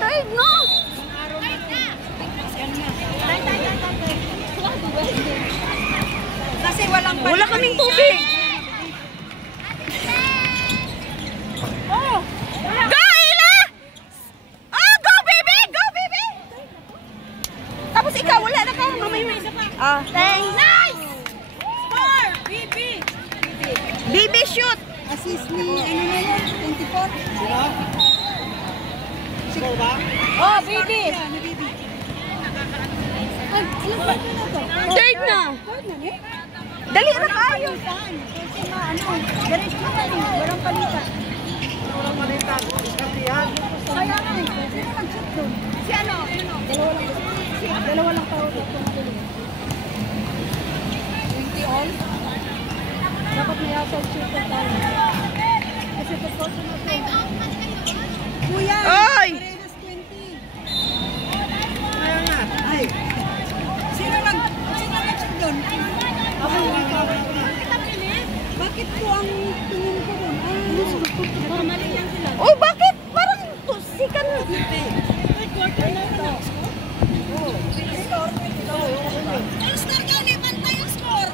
third, no? Kasi walang balik. Wala kaming tubig. Oh! Go, Ila! Oh, go, baby! Go, baby! Tapos ikaw, wala na ka. Mamay mo isa pa. Ah, thanks. Nice! Score! BB! BB shoot! Assist ni, ano na yun? 24? Score ba? Oh, BB! Ay, ilang part na to? Third na. Third na, eh? Dali na kayo. Kasi diretso na yan, walang palitan. Walang palitan. Kaya nga eh, sino nag-shoot doon? Si ano? Dalawa lang tao doon. 20 all? Dapat may assault shooter tayo. Kasi pagkota na to. Kuya! Oy! Parenas 20. Kaya nga. Ay! Sino nag-shoot doon? Bakit po ang tingin ko doon? Mali lang sila. Oh, bakit? Parang tusikan. Third quarter na ito. Ang score yun, ibantay yung score.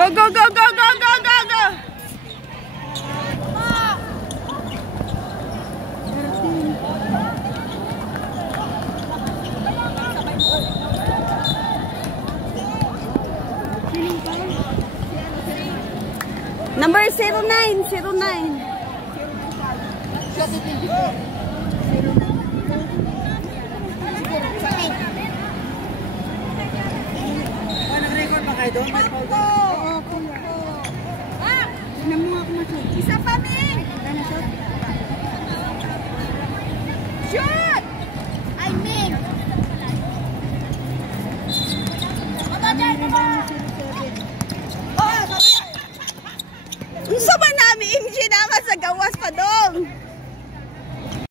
Go, go, go, go, go, go, go, go! Number 09, 09. Nag-record pa kayo doon? Oo, kuya. Tignan mo nga kung ma-shoot. Isa pa, Ming! Ano shoot? Shoot! Ay, Ming! Unsa man nami MJ naman sa gawas pa dong.